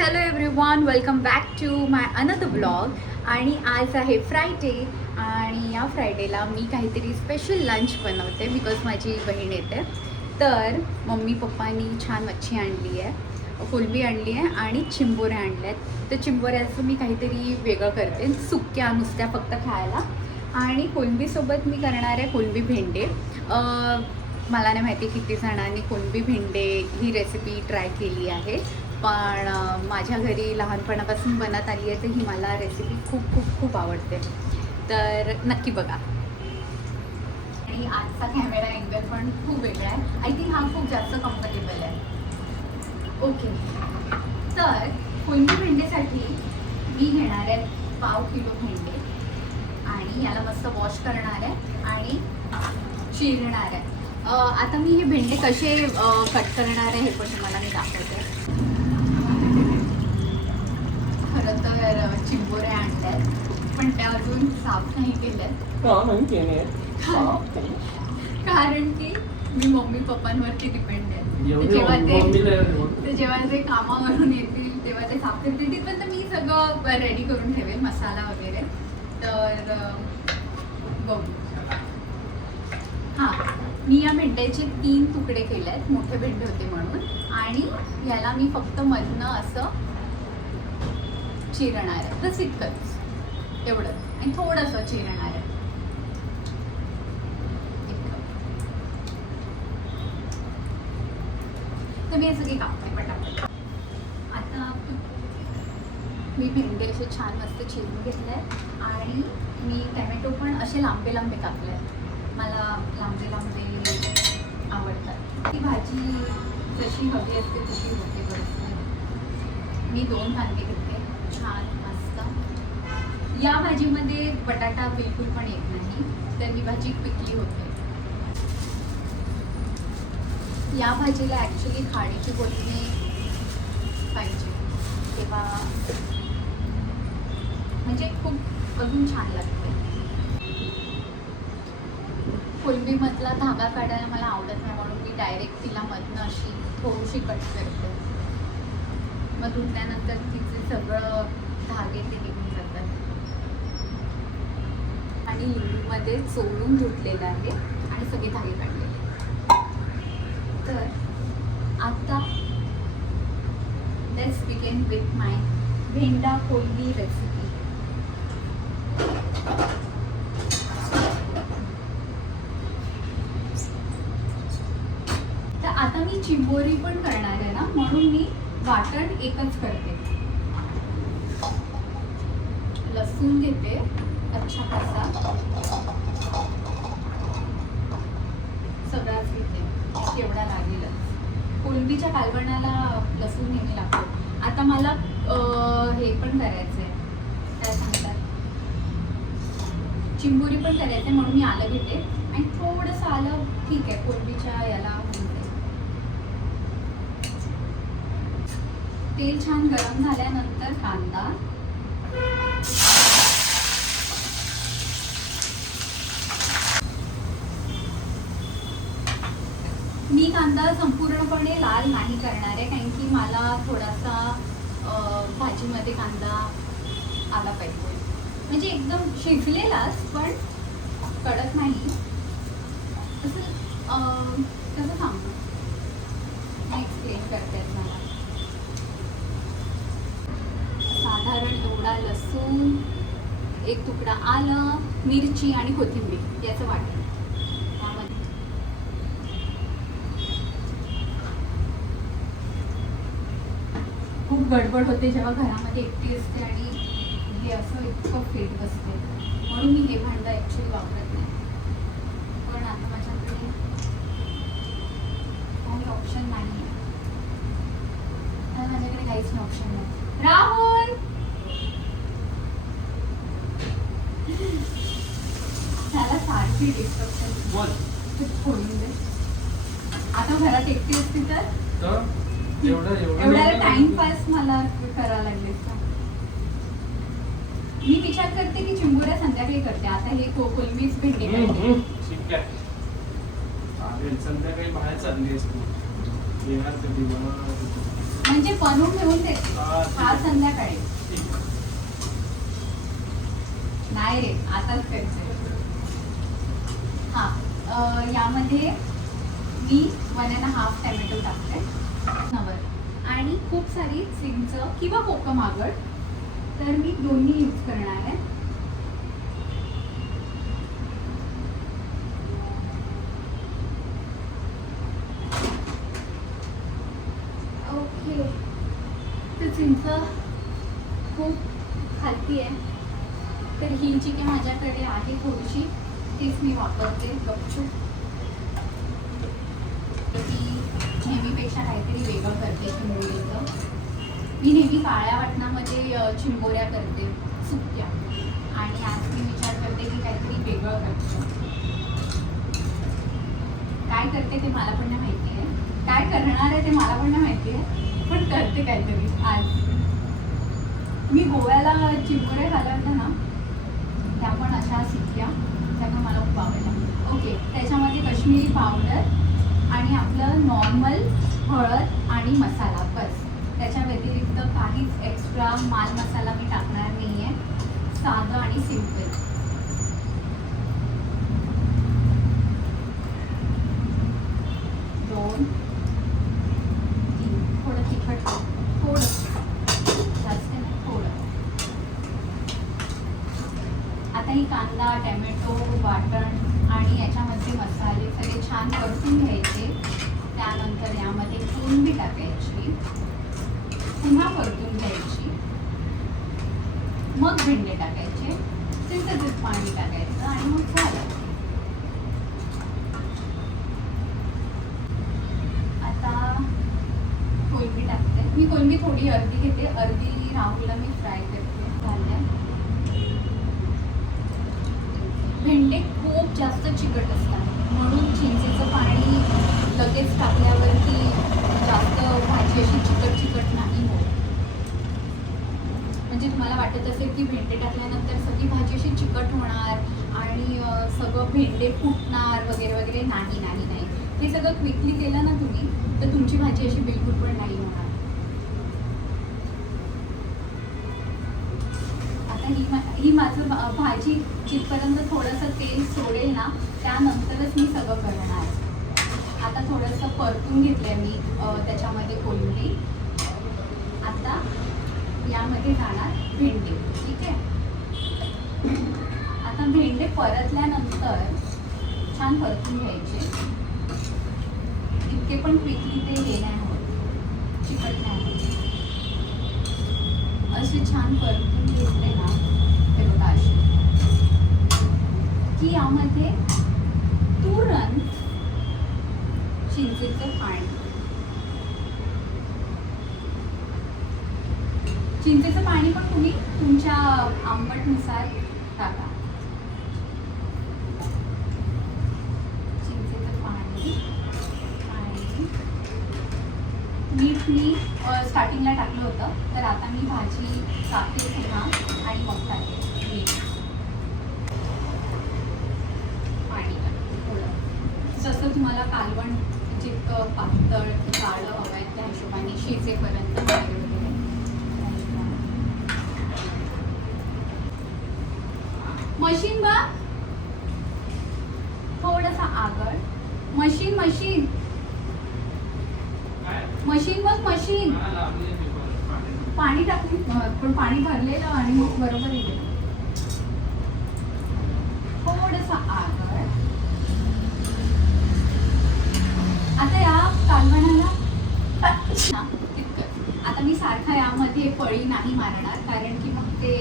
Hello everyone, welcome back to my another blog. आणि आज आहे फ्रायडे आणि या फ्रायडेला मी काहीतरी स्पेशल लंच बनवते बिकॉज माझी बहीण येते. तर मम्मी पप्पांनी छान मच्छी आणली आहे, कोलंबी आणली आहे आणि चिंबोऱ्या आणल्या आहेत. तर चिंबोऱ्याचं मी काहीतरी वेगळं करते, सुक्या नुसत्या फक्त खायला. आणि कोलंबीसोबत मी करणार आहे कोलंबी भेंडे. मला नाही माहिती किती जणांनी कोलंबी भेंडे ही रेसिपी ट्राय केली आहे, पण माझ्या घरी लहानपणापासून बनत आली आहे, तर ही मला रेसिपी खूप खूप खूप आवडते. तर नक्की बघा. आणि आजचा कॅमेरा अँगल पण खूप वेगळा आहे. आय थिंक हा खूप जास्त कम्फर्टेबल आहे. ओके, तर कोलंबी भेंडेसाठी मी घेणार आहे 1/2 किलो भेंडे आणि याला मस्त वॉश करणार आहे आणि चिरणार आहे. आता मी हे भेंडे कसे कट करणार आहे हे पण तुम्हाला मी दाखवते. खरं तर चिंबोऱ्या आणल्यात पण त्या अजून साफ नाही केल्यात, कारण की मी मम्मी पप्पांवरती डिपेंड आहे. जेव्हा ते कामावरून येतील तेव्हा ते साफ करतील. तिथपर्यंत मी सगळं रेडी करून ठेवेल, मसाला वगैरे. तर बघू. हां, मी या भेंड्याचे 3 तुकडे केले आहेत, मोठे भेंडे होते म्हणून. आणि याला मी फक्त मधनं असं चिरणार आहे, बस इतकंच, एवढं. आणि थोडंसं चिरणार आहे. तर मी हे सगळे कापते पटापट. आता मी भेंडे असे छान मस्त चिरून घेतले आहेत आणि मी टॅमॅटो पण असे लांबे लांबे कापले आहेत. मला लांबे लांबे आवडतात. ती भाजी जशी हवी असते तशी होते. बरोबर, मी 2 कांदे घेतले छान मस्त. या भाजीमध्ये बटाटा बिलकुल पण येत नाही, तर ही भाजी क्विकली होते. या भाजीला ॲक्च्युली खाडीची कोलंबी पाहिजे, तेव्हा म्हणजे खूप अजून छान लागते. कोलंबीमधला धागा काढायला मला आवडत नाही, म्हणून मी डायरेक्ट तिला मधनं अशी थोडीशी कट करते. मग धुतल्यानंतर तिचे सगळं धागे ते निघून जातात. आणि लिंबूमध्ये चोळून धुतलेलं आहे आणि सगळे धागे काढलेले. तर आता लेट्स बिगिन विथ माय भेंडा कोलंबी रेसिपी. तर आता मी चिंबोरी पण करणार आहे ना, म्हणून मी वाटण एकच करते. लसूण घेते अच्छा कसा, सगळाच घेते, केवढा लागेलच. कोलंबीच्या कालवणाला लसूण नेहमी लागतो. आता मला हे पण करायचं आहे, काय सांगतात, चिंबोरी पण करायचं आहे, म्हणून मी आलं घेते. आणि थोडंसं आलं ठीक आहे, कोलंबीच्या याला म्हणते. तेल छान गरम झाल्यानंतर कांदा, मी कांदा संपूर्णपणे लाल नाही करणार आहे, कारण की मला थोडासा भाजीमध्ये कांदा आला पाहिजे. म्हणजे एकदम शिजलेलाच पण कडक नाही. कसं सांगू, मी एक्सप्लेन करते मला. साधारण एवढा लसूण, 1 तुकडा आलं, मिरची आणि कोथिंबीर याचं वाटण. खूप गडबड होते जेव्हा घरामध्ये एकटी असते आणि हे असं इतकं फेट बसते, म्हणून मी हे भांडं ॲक्च्युली वापरत नाही. पण आता माझ्याकडे काही ऑप्शन नाही आहे. माझ्याकडे काहीच ऑप्शन नाही. राहुल, त्याला सारखी डिस्ट्रक्शन फोडून दे. आता घरात एकटी असती तर एवढा टाइमपास मला करायला लागले. मी विचार करते की चिंबोऱ्या संध्याकाळी करते. आता हे कोलंबीच भेंडे करते. संध्याकाळी बाहेर चालली असते. म्हणजे बनवून ठेवून देते हा संध्याकाळी. नाही रे आताच करते. हा यामध्ये मी 1.5 टॅमॅटो टाकते आणि खूप सारी चिंच किंवा कोकम आगळ, तर मी दोन्ही यूज करणार आहे. ओके, तर चिंच खूप खालती आहे, तर ही जी की माझ्याकडे आहे थोडीशी तीच मी वापरते गपचूप. ती नेहमीपेक्षा काहीतरी वेगळं करते चिंबोरीचं. मी नेहमी काळ्या वाटणामध्ये चिंबोऱ्या करते सुक्या, आणि आज मी विचार करते की काहीतरी वेगळं करते. काय करते ते मला पण नाही माहिती आहे, काय करणार आहे ते मला पण नाही माहिती आहे, पण करते काहीतरी आज. मी गोव्याला चिंबोऱ्या खाल्ल्या होत्या ना, त्या पण अशा सुक्या, त्यामुळे मला खूप आवडल्या. ओके, त्याच्यामध्ये काश्मीरी पावडर आणि आपलं नॉर्मल हळद आणि मसाला बस. त्याच्या व्यतिरिक्त काहीच एक्स्ट्रा माल मसाला मी टाकणार नाही आहे, साधं आणि सिम्पल. दोन तीन, थोडं तिखट, थोडं जास्त नाही, थोडं. आता ही कांदा, टॅमॅटो, वाटण आणि याच्यामध्ये मसाले सगळे छान परतून घ्यायचे. त्यानंतर यामध्ये कोथिंबीर टाकायची, पुन्हा परतून घ्यायची, मग भेंडे टाकायचे, चिंचेचं पाणी टाकायचं आणि मग झालं. आता कोथिंबीर टाकते मी. कोथिंबीर थोडी अर्धी घेते, अर्धी राहूला मी फ्राय करते. झालं. भेंडे खूप जास्त चिकट असतात, म्हणून चिंचेचं पाणी लगेच टाकल्यावरती जास्त भाजी अशी चिकट नाही होत. म्हणजे तुम्हाला वाटत असेल की भेंडे टाकल्यानंतर सगळी भाजी अशी चिकट होणार आणि सगळं भेंडे फुटणार वगैरे वगैरे. नाही नाही नाही, हे सगळं क्विकली केलं ना तुम्ही, तर तुमची भाजी अशी बिलकुल पण नाही होणार. आता ही माझं भाजी जिथपर्यंत थोडंसं तेल सोडेल ना, त्यानंतरच मी सगळं करणार. आता थोडंसं परतून घेतलंय मी त्याच्यामध्ये कोथिंबीर. आता यामध्ये जाणार भेंडे. ठीक आहे, आता भेंडे परतल्यानंतर छान परतून घ्यायचे. इतके पण क्विकली ते हे नाही होत, चिकट नाही होत. असे छान परतून घेतले ना, हे बघा असे, की यामध्ये तुरंत चिंचेचं पाणी. चिंचेचं पाणी पण तुम्ही तुमच्या आंबटनुसार टाका. चिंचेचं पाणी आणि मीठ मी स्टार्टिंगला टाकलं होतं, तर आता मी भाजी टाकते पुन्हा आणि मग टाकते मीठ. पाणी थोडं जसं तुम्हाला कालवण जितकं पातळ जाडं हवं आहे त्या हिशोबाने शिजेपर्यंत वगैरे वगैरे. मशीन बघ थोडंसं आगळ. मशीन मशीन मशीन बघ मशीन. पाणी टाकून पण पाणी भरलेलं आणि मग बरोबर येते. थोडंसं आगळ. आता या कालवणाला आता मी सारखा यामध्ये पळी नाही मारणार, कारण की मग ते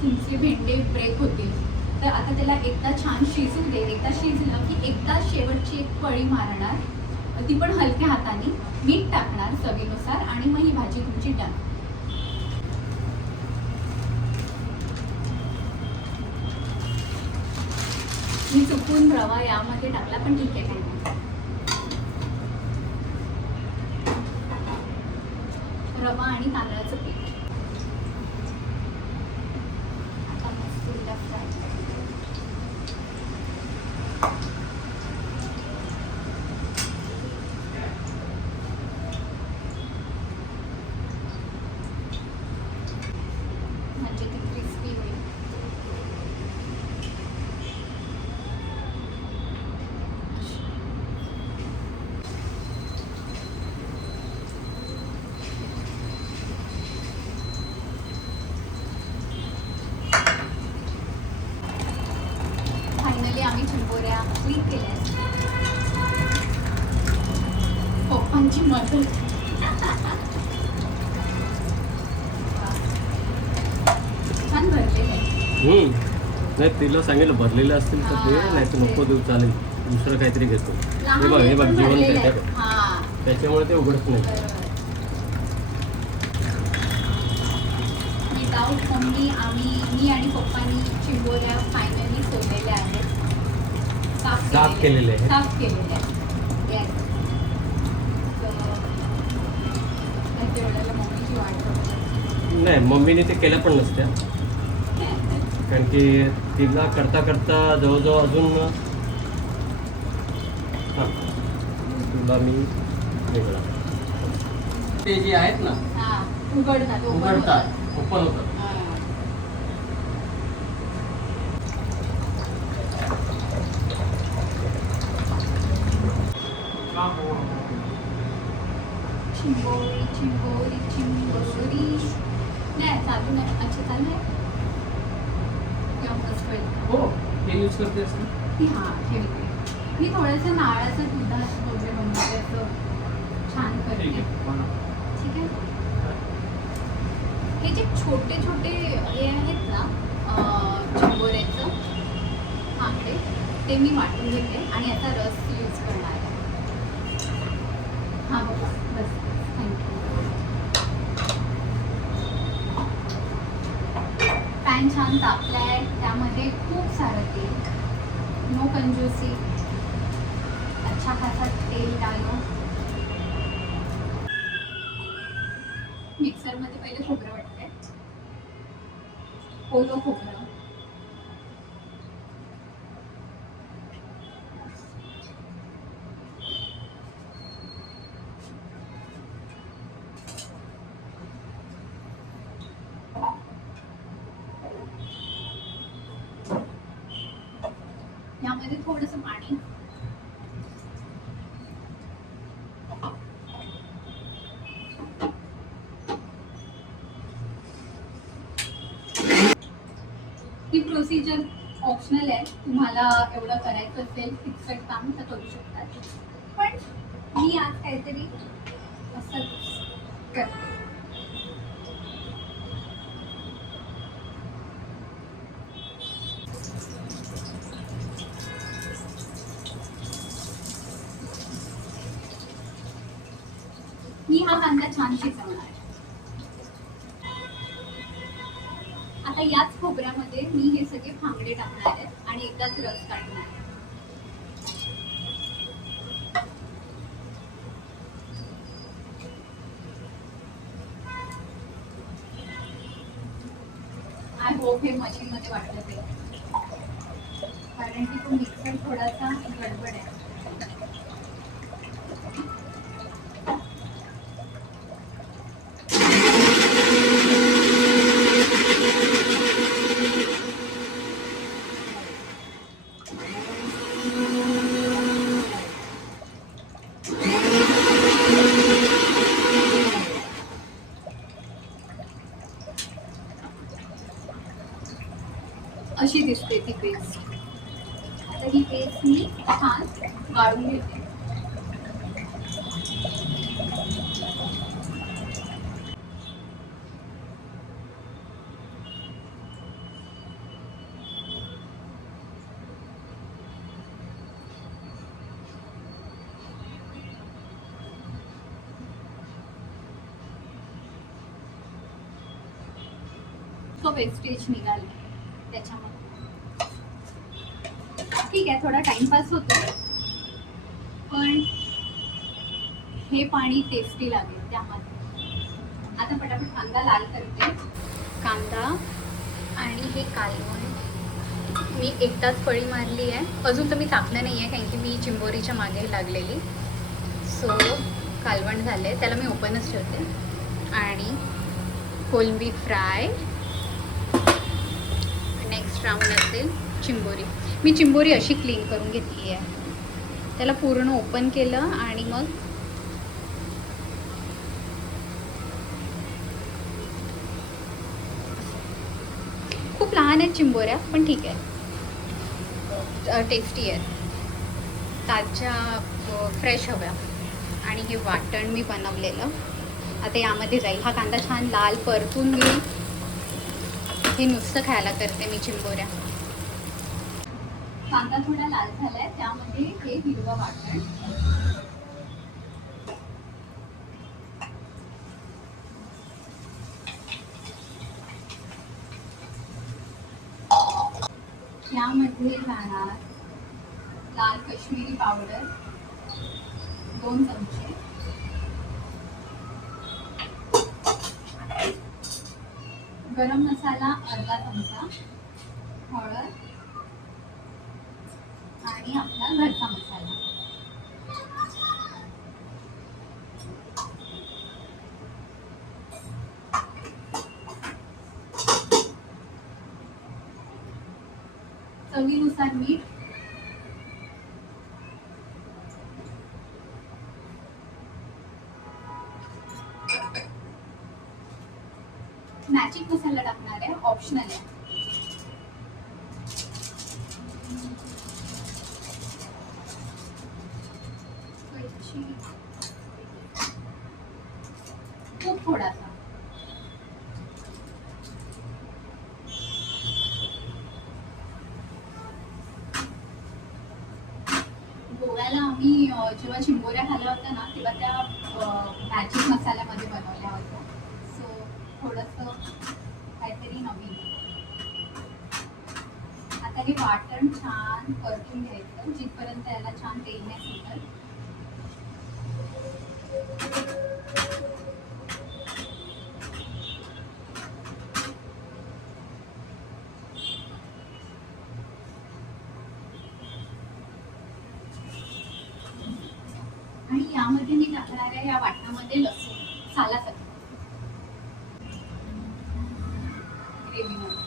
तुमचे भेंडे ब्रेक होतील. तर आता त्याला एकदा छान शिजू दे. एकदा शिजलं की एकदा शेवटची एक पळी मारणार, ती पण हलक्या हाताने. मीठ टाकणार चवीनुसार आणि मग ही भाजी तुमची डन. मी चुकून रवा यामध्ये टाकला, पण ठीक आहे, काही नाही. रवा आणि तांदळाचं पीठ. आता मस्त फ्राय. मधुर. छान भरलेलं आहे. नाही तिला सांगितलं भरलेले असतील तर ते, नाही तर नको देऊ चालेल, दुसरं काहीतरी घेतो. हे बघ जिवंत आहे त्याच्यामुळे ते उघडत नाही. विदाऊट मम्मी मी आणि पप्पांनी चिंबोऱ्या फायनली सोडलेल्या आहेत. साफ केलेले आहे. साफ केलेले आहे. येस. त्याच्या वेळेला मम्मीची वाट बघत. नाही मम्मीने ते केल्या पण नसत्या, कारण की तिला करता करता जवळजवळ अजून तुला मी वेगळा ते जे आहेत ना उघडतात ओपन होतात. चिंबोरी चिंबोरी चिंबोरी. नाही चालू नाही. अच्छा चालू आहे. हो हे यूज करते असं. हां ठेवते मी थोडंसं नारळाचं दुधात वगैरे बनवते असं छान करते. ठीक आहे. हे जे छोटे छोटे हे आहेत ना चिंबोऱ्याचं आंबे ते मी वाटून घेते आणि याचा रस यूज करणार आहे. हां बघा बस. थँक्यू. पॅन छान तापला आहे. त्यामध्ये खूप सारं तेल. नो कंजूसी. अच्छा खासा तेल डालो. मिक्सरमध्ये पहिले खोबरं वाटते. ओलं खोबरं. यामध्ये थोडंसं पाणी. ही प्रोसिजर ऑप्शनल आहे. तुम्हाला एवढं करायचं असेल फिक्सड काम तर करू शकतात, पण मी आज काहीतरी असंच करते. मी हा कांदा छान शिजवणार. आता याच खोबऱ्यामध्ये मी हे सगळे फांगडे टाकणार आहेत आणि एकदाच रस काढणार. आय होप हे मशीन मध्ये वाटलं ते, कारण की तो मिक्सर थोडासा गडबड आहे. अशी दिसते ती पेस्ट. आता ही पेस्ट मी छान गाळून घेते. तो वेस्टेज निघाला त्याच्यामध्ये. ठीक आहे थोडा टाइमपास होतो, पण हे पाणी टेस्टी लागेल त्यामध्ये. आता पटापट कांदा लाल करते. कांदा आणि हे कालवण मी एकदाच पळी मारली आहे. अजून तर मी टाकलं नाही आहे कारण की मी चिंबोरीच्या मागे लागलेली. सो कालवण झालं आहे, त्याला मी ओपनच ठेवते. आणि कोलंबी फ्राय. नेक्स्ट राऊंड असेल चिंबोरी. मी चिंबोरी अशी क्लीन करून घेतली आहे. त्याला पूर्ण ओपन केलं आणि मग खूप लहान आहेत चिंबोऱ्या, पण ठीक आहे, टेस्टी आहेत. ताज्या फ्रेश हव्या. आणि हे वाटण मी बनवलेलं आता यामध्ये जाईल. हा कांदा छान लाल परतून घेऊन हे नुसतं खायला करते मी चिंबोऱ्या. कांदा थोडा लाल झालाय, त्यामध्ये हे हिरवं वाटण, यामध्ये जाणार लाल काश्मीरी पावडर 2 चमचे, गरम मसाला अर्धा चमचा, हळद आणि आपला घरचा मसाला. चवीनुसार मीठ, मॅजिक मसाला टाकणार आहे, ऑप्शनल आहे. खूप थोडासा. गोव्याला आम्ही जेव्हा चिंबोऱ्या खाल्ल्या होत्या ना, तेव्हा त्या मॅजिक मसाल्यामध्ये बनवल्या होत्या. सो थोडंसं काहीतरी नवीन. आता हे वाटण छान परतून घ्यायचं जिथपर्यंत याला छान तेल नाही सुटत. आणि यामध्ये मी टाकणार आहे या वाटणामध्ये लसूण सालासाठी ग्रेव्हीमध्ये.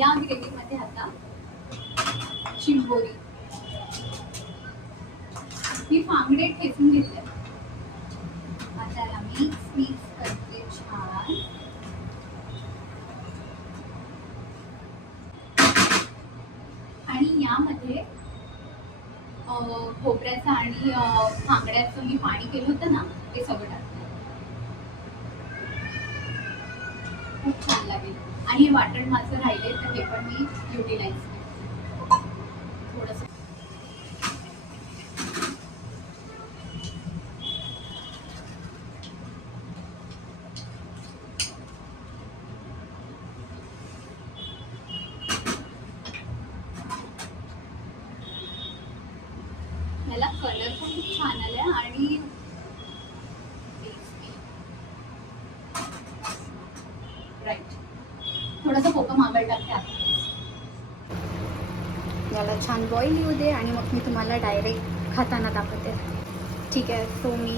या ग्रेव्हीमध्ये आता चिंबोरी ही फांगडे ठेचून घेतले. आता याला मिक्स करते छान. आणि यामध्ये खोबऱ्याचं आणि फांगड्याचं मी पाणी केलं होतं ना, ते सगळं टाकलं. खूप छान लागेल. आणि हे वाटण माझं राहिले तर हे पण मी युटिलाइज करते थोडंसं. याला कलर पण खूप छान आलाय आणि राईट थोडासा कोकम आंबट टाकते आता. याला छान बॉईल येऊ दे आणि मग मी तुम्हाला डायरेक्ट खाताना दाखवते. ठीक आहे. सो मी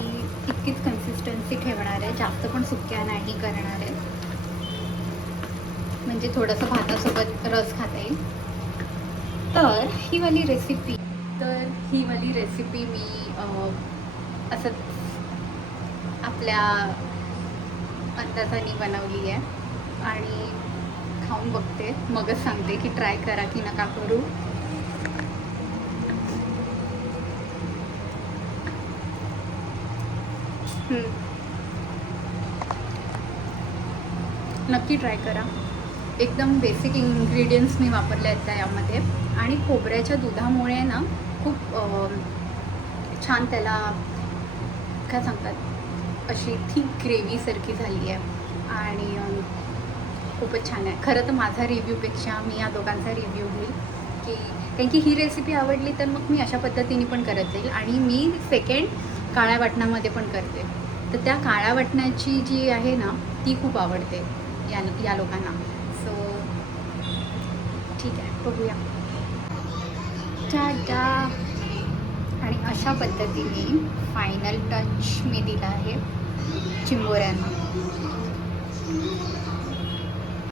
इतकीच कन्सिस्टन्सी ठेवणार आहे, जास्त पण सुक्या नाही करणार आहे, म्हणजे थोडंसं भातासोबत रस खाता येईल. तर ही वाली रेसिपी मी असंच आपल्या अंदाजाने बनवली आहे आणि खाऊन बघते, मगच सांगते की ट्राय करा की नका करू. नक्की ट्राय करा. एकदम बेसिक इन्ग्रेडियंट्स मी वापरले आहेत त्यामध्ये आणि खोबऱ्याच्या दुधामुळे ना खूप छान त्याला काय सांगतात अशी थिक ग्रेव्हीसारखी झाली आहे आणि खूपच छान आहे. खरं तर माझा रिव्ह्यूपेक्षा मी या दोघांचा रिव्ह्यू घेईल की कारण की ही रेसिपी आवडली तर मग मी अशा पद्धतीने पण करत जाईल. आणि मी सेकंड काळ्या वाटणामध्ये पण करते, तर त्या काळ्या वाटणाची जी आहे ना ती खूप आवडते या लोकांना. सो ठीक आहे, बघूया. टाटा. आणि अशा पद्धतीने फायनल टच मी दिला आहे चिंबोऱ्यांना.